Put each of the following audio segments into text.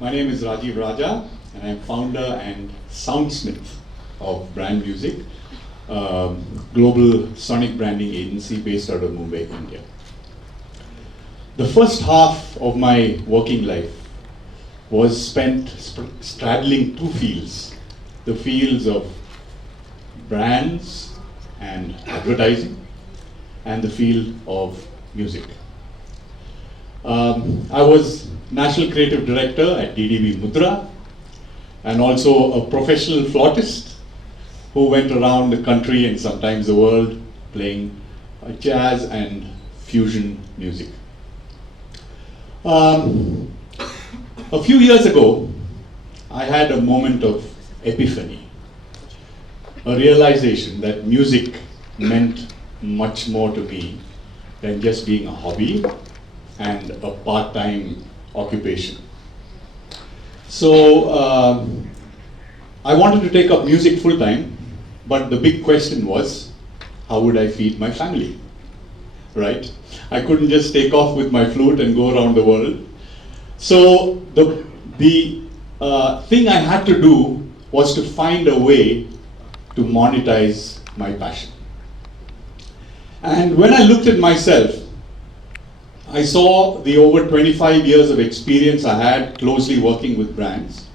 My name is Rajeev Raja, and I'm founder and soundsmith of BrandMusiq, global sonic branding agency based out of Mumbai, India. The first half of my working life was spent straddling two fields, the fields of brands and advertising, and the field of music. I was National Creative Director at DDB Mudra, and also a professional flautist who went around the country and sometimes the world playing jazz and fusion music. A few years ago, I had a moment of epiphany, a realization that music meant much more to me than just being a hobby and a part-time occupation. So I wanted to take up music full-time, but the big question was, how would I feed my family, right? I couldn't just take off with my flute and go around the world. So the thing I had to do was to find a way to monetize my passion. And when I looked at myself, I saw the over 25 years of experience I had closely working with brands,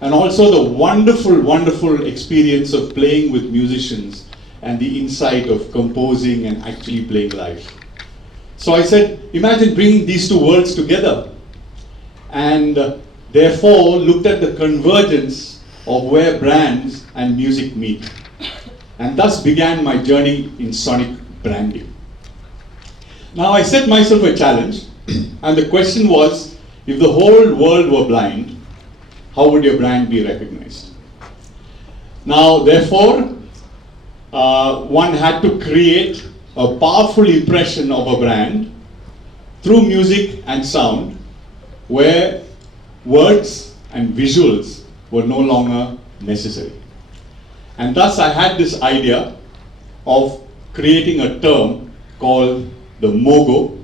and also the wonderful, wonderful experience of playing with musicians and the insight of composing and actually playing live. So I said, imagine bringing these two worlds together, and therefore looked at the convergence of where brands and music meet. And thus began my journey in sonic branding. Now I set myself a challenge, and the question was, if the whole world were blind, how would your brand be recognized? Now therefore, one had to create a powerful impression of a brand through music and sound, where words and visuals were no longer necessary. And thus I had this idea of creating a term called the MOGO,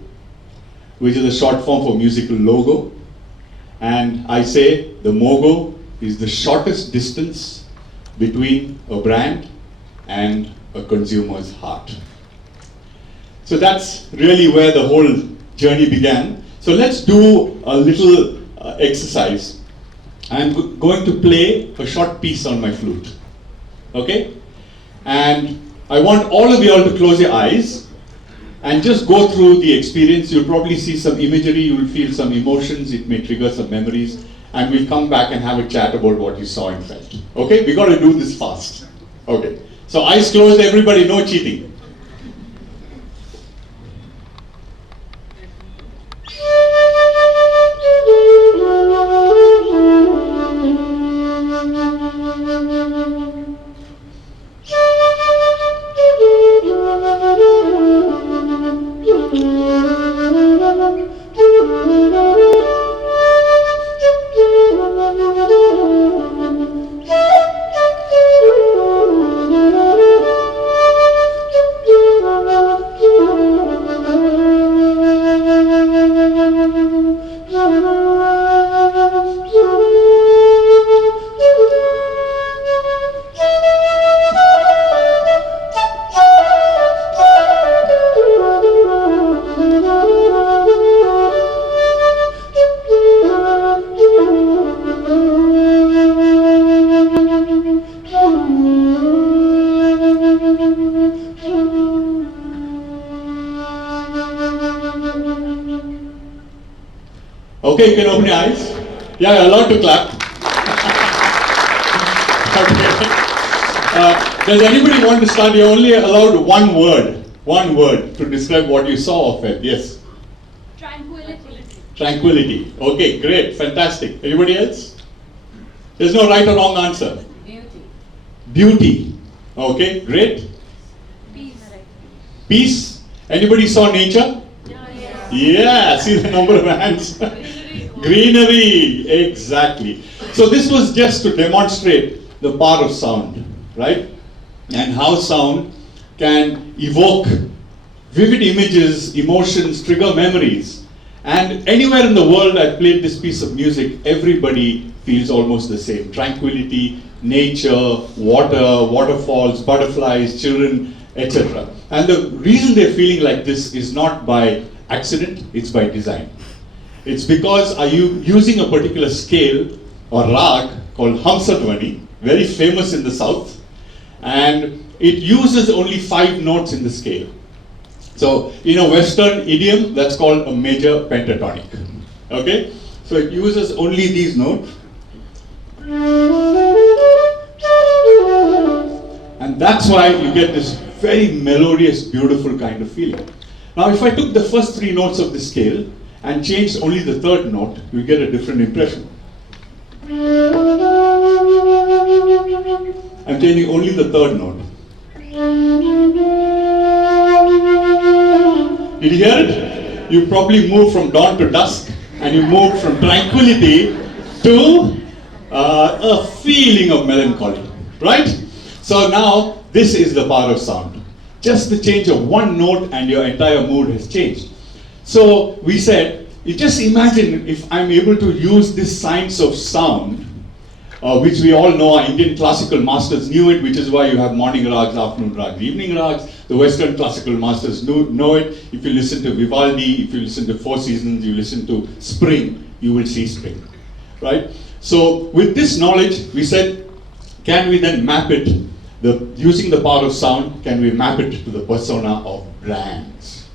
which is a short form for musical logo. And I say the MOGO is the shortest distance between a brand and a consumer's heart. So that's really where the whole journey began. So let's do a little exercise. I'm going to play a short piece on my flute. Okay? And I want all of you all to close your eyes and just go through the experience. You'll probably see some imagery, you'll feel some emotions, it may trigger some memories, and we'll come back and have a chat about what you saw and felt. Okay? We got to do this fast. Okay. So eyes closed, everybody, no cheating. Okay, you can open your eyes. Yeah, you're allowed to clap. Okay. Does anybody want to start? You're only allowed one word to describe what you saw or felt. Yes? Tranquility. Tranquility. Okay, great, fantastic. Anybody else? There's no right or wrong answer. Beauty. Beauty. Okay, great. Peace. Peace. Anybody saw nature? Yeah. Yeah, see the number of hands. Greenery, exactly. So this was just to demonstrate the power of sound, right? And how sound can evoke vivid images, emotions, trigger memories, And anywhere in the world I played this piece of music, everybody feels almost the same. Tranquility, nature, water, waterfalls, butterflies, children, etc. And the reason they're feeling like this is not by accident, it's by design. It's because are you using a particular scale or rag called Hamsadwani, very famous in the south, and it uses only 5 notes in the scale. So in a Western idiom, that's called a major pentatonic. Okay? So it uses only these notes. And that's why you get this very melodious, beautiful kind of feeling. Now if I took the first 3 notes of the scale and changed only the 3rd note, you get a different impression. I'm changing only the 3rd note. Did you hear it? You probably moved from dawn to dusk, and you moved from tranquility to a feeling of melancholy, right? So now, this is the power of sound. Just the change of 1 note and your entire mood has changed. So we said, you just imagine if I'm able to use this science of sound, which we all know, our Indian classical masters knew it, which is why you have morning rags, afternoon rags, evening rags. The Western classical masters know it. If you listen to Vivaldi, if you listen to Four Seasons, you listen to Spring, you will see spring, right? So with this knowledge, we said, can we then map it, using the power of sound, can we map it to the persona of brands?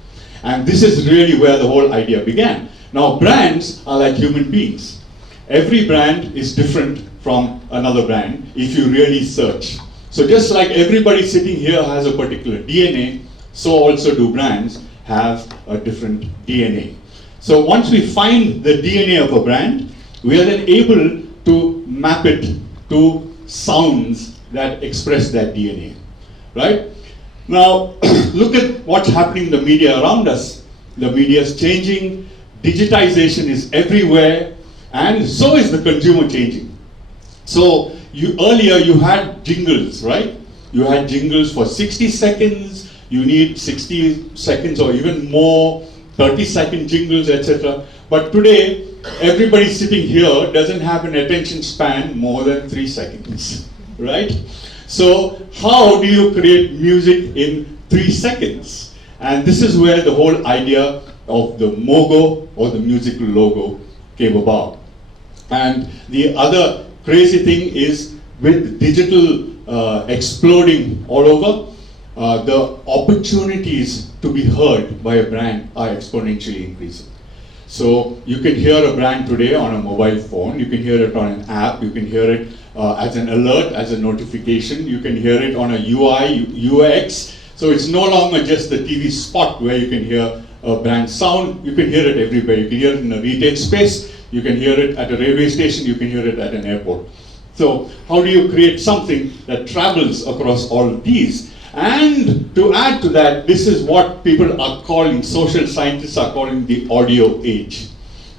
And this is really where the whole idea began. Now brands are like human beings. Every brand is different from another brand if you really search. So just like everybody sitting here has a particular DNA, so also do brands have a different DNA. So once we find the DNA of a brand, we are then able to map it to sounds that express that DNA, right? Now, look at what's happening in the media around us. The media is changing, digitization is everywhere, and so is the consumer changing. So earlier you had jingles, right? You had jingles for 60 seconds, you need 60 seconds or even more, 30-second jingles, etc. But today, everybody sitting here doesn't have an attention span more than 3 seconds, right? So how do you create music in 3 seconds? And this is where the whole idea of the MOGO or the musical logo came about. And the other crazy thing is with digital exploding all over, the opportunities to be heard by a brand are exponentially increasing. So you can hear a brand today on a mobile phone, you can hear it on an app, you can hear it as an alert, as a notification, you can hear it on a UI, UX. So it's no longer just the TV spot where you can hear a brand sound, you can hear it everywhere. You can hear it in a retail space, you can hear it at a railway station, you can hear it at an airport. So how do you create something that travels across all of these? And to add to that, this is what people are calling, social scientists are calling the audio age,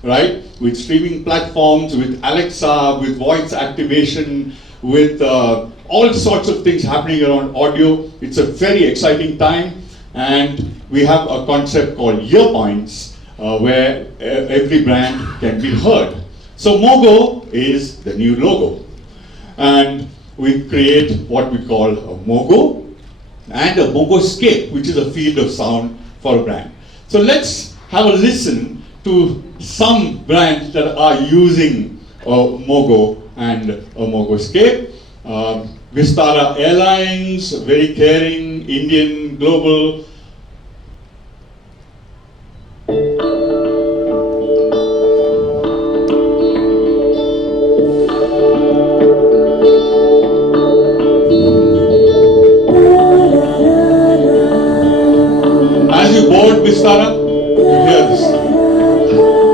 right? With streaming platforms, with Alexa, with voice activation, with all sorts of things happening around audio. It's a very exciting time, and we have a concept called earpoints, where every brand can be heard. So MOGO is the new logo. And we create what we call a MOGO and a MOGOscape, which is a field of sound for a brand. So let's have a listen to some brands that are using a MOGO and a MOGOscape. Vistara Airlines, very caring, Indian, global. As you board Vistara, you hear this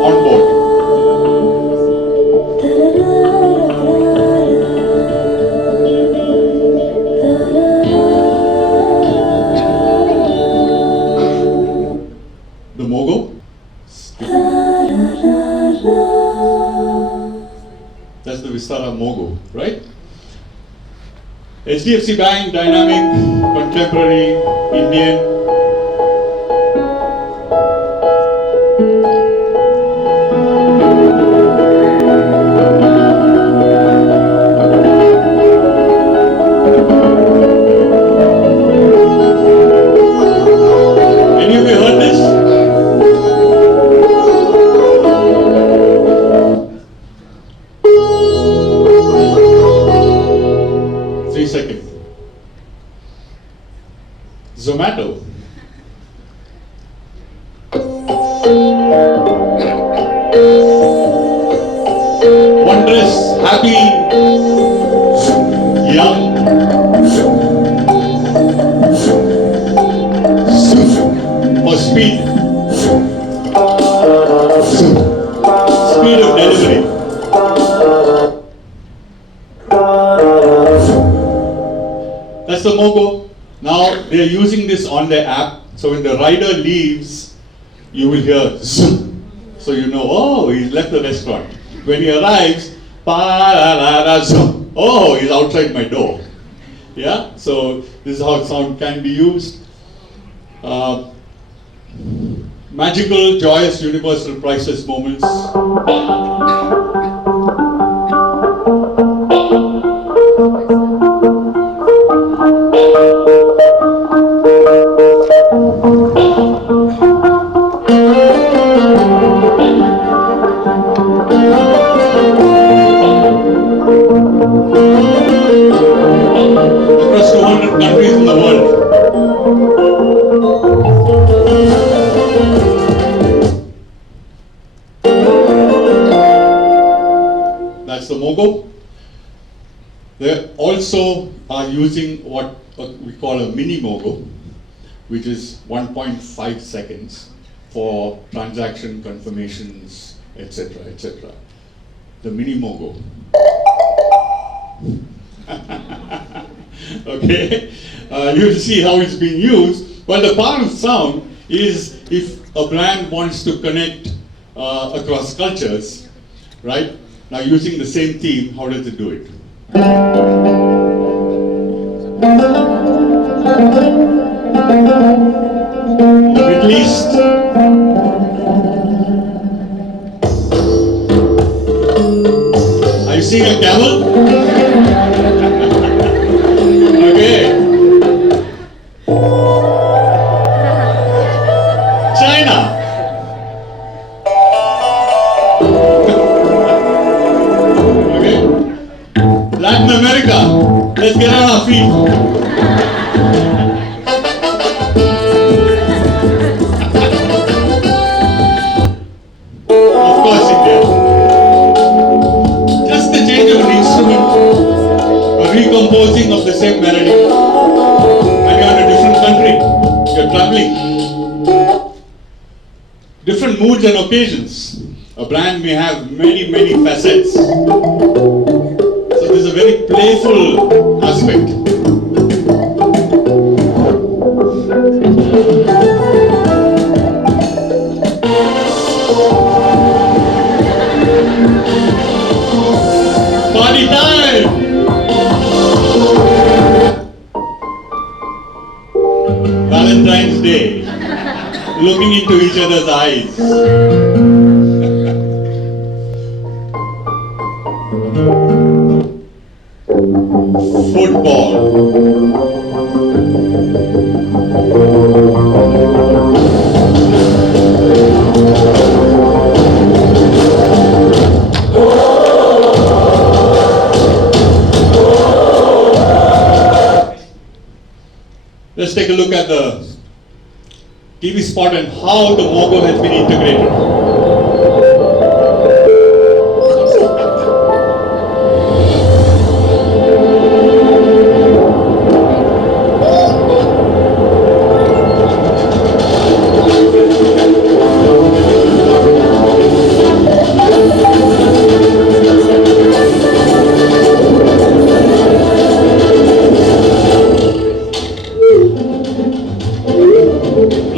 on board. The MOGO. That's the Vistara MOGO, right? HDFC Bank, dynamic, contemporary, Indian. Zomato. Wondrous, happy, young. For speed. Speed of delivery. That's the MOGO. Now they are using this on their app. So when the rider leaves, you will hear zoom. So you know, oh, he's left the restaurant. When he arrives, zoom. Oh, he's outside my door. Yeah. So this is how sound can be used. Magical, joyous, universal, priceless moments. Across 200 countries in the world. That's the MOGO. They also are using what we call a mini MOGO, which is 1.5 seconds for transaction confirmations, etc., etc. The mini MOGO. Okay, you'll see how it's being used. But the power of sound is if a brand wants to connect across cultures, right? Now using the same theme, how does it do it? The Middle East. Are you seeing a camel? Okay. China. Okay. Latin America. Let's get on our feet. Of course, India. Just the change of an instrument, a recomposing of the same melody. And you're in a different country. You're traveling. Different moods and occasions. A brand may have many, many facets. So there's a very playful aspect. Party time! Valentine's Day. Looking into each other's eyes. Let's take a look at the TV spot and how the MOGO has been integrated.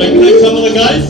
Recognize some of the guys?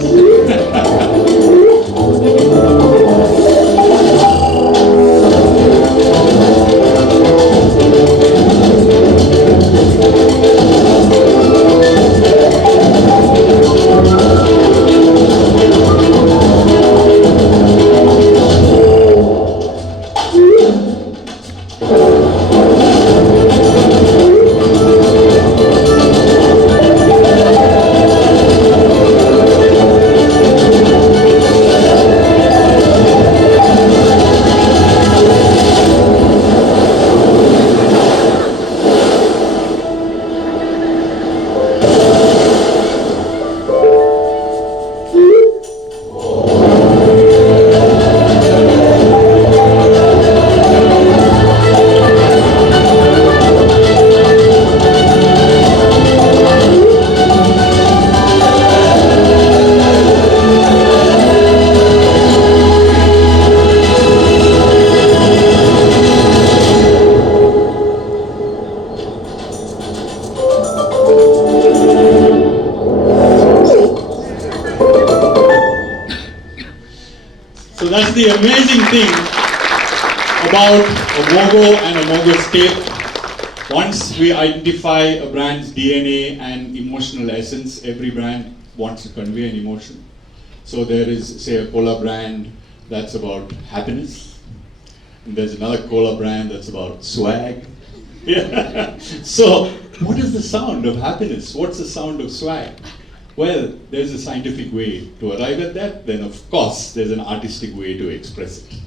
That's the amazing thing about a MOGO and a MOGOscape. Once we identify a brand's DNA and emotional essence, every brand wants to convey an emotion. So there is, say, a cola brand that's about happiness. And there's another cola brand that's about swag. Yeah. So what is the sound of happiness? What's the sound of swag? Well, there's a scientific way to arrive at that. Then, of course, there's an artistic way to express it,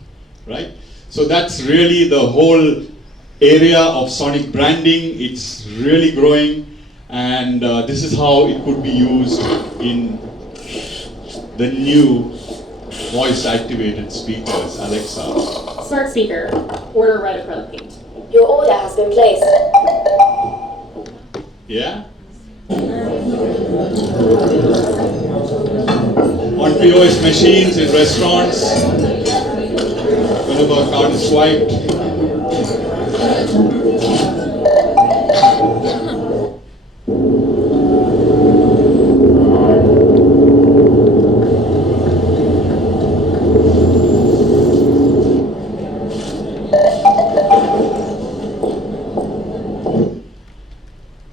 right? So that's really the whole area of sonic branding. It's really growing, and this is how it could be used in the new voice-activated speakers, Alexa. Smart speaker. Order right in front of paint. Your order has been placed. Yeah? On POS machines in restaurants, whenever a card is swiped.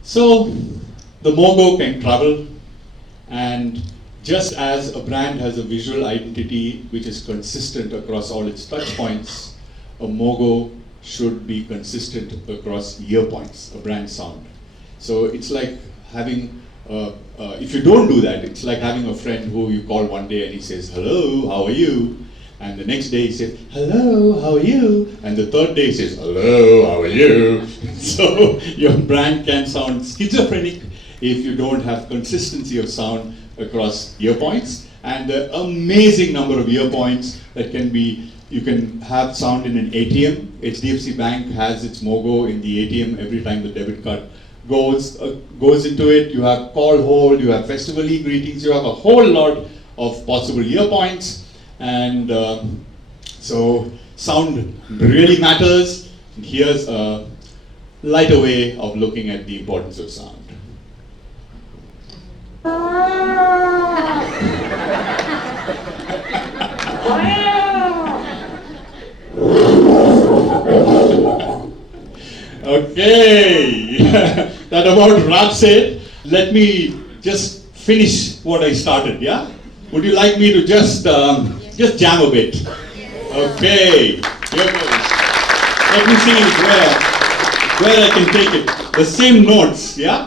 So, the MOGO can travel, and just as a brand has a visual identity which is consistent across all its touch points, a MOGO should be consistent across ear points, a brand sound. So it's like having, if you don't do that, it's like having a friend who you call one day and he says, hello, how are you? And the next day he says, hello, how are you? And the third day he says, hello, how are you? So your brand can sound schizophrenic if you don't have consistency of sound across ear points. And the amazing number of ear points that can be, you can have sound in an ATM. HDFC Bank has its MOGO in the ATM every time the debit card goes into it. You have call hold, you have festival e-greetings, you have a whole lot of possible ear points. And so sound really matters. And here's a lighter way of looking at the importance of sound. Okay, that about wraps it. Let me just finish what I started, yeah? Would you like me to just jam a bit? Okay, here goes. Let me see where I can take it. The same notes, yeah?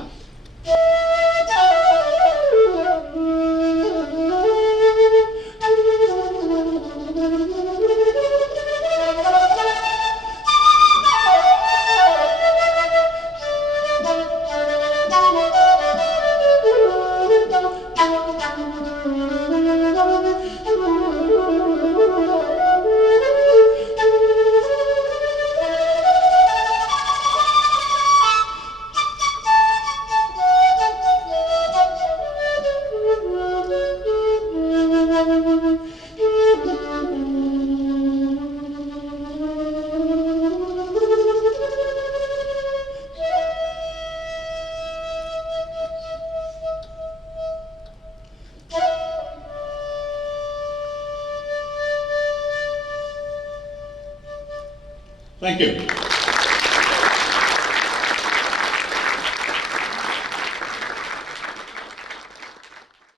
Thank you.